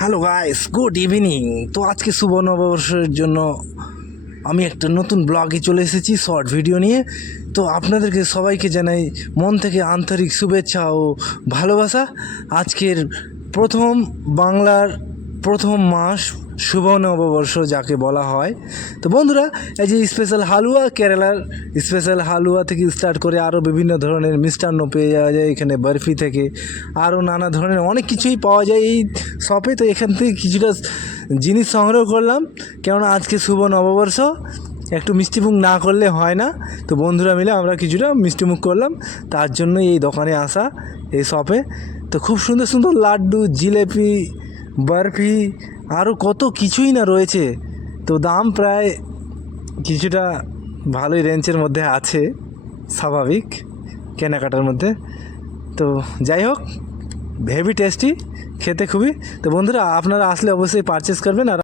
Hello guys, good evening. তো আজকে শুভ নববর্ষের জন্য আমি একটা নতুন ব্লগে চলে এসেছি শর্ট ভিডিও নিয়ে। তো আপনাদেরকে সবাইকে জানাই মন থেকে আন্তরিক শুভেচ্ছা ও ভালোবাসা। আজকের প্রথম বাংলার প্রথম মাস শুভ নববর্ষ যাকে বলা হয়। তো বন্ধুরা, এই যে স্পেশাল হালুয়া, কেরালার স্পেশাল হালুয়া থেকে স্টার্ট করে আরও বিভিন্ন ধরনের মিষ্টান্ন পেয়ে যাওয়া যায় এখানে, বরফি থেকে আরও নানা ধরনের অনেক কিছুই পাওয়া যায় এই শপে। তো এখান থেকে কিছুটা জিনিস সংগ্রহ করলাম, কেননা আজকে শুভ নববর্ষ, একটু মিষ্টিমুখ না করলে হয় না। তো বন্ধুরা মিলে আমরা কিছুটা মিষ্টিমুখ করলাম, তার জন্য এই দোকানে আসা, এই শপে। তো খুব সুন্দর সুন্দর লাড্ডু, জিলেপি, বরফি, আরও কত কিছুই না রয়েছে। তো দাম প্রায় কিছুটা ভালোই রেঞ্জের মধ্যে আছে, স্বাভাবিক কেনাকাটার মধ্যে। তো যাই হোক, হেভি টেস্টি খেতে খুবই। তো বন্ধুরা, আপনারা আসলে অবশ্যই পারচেস করবেন। আর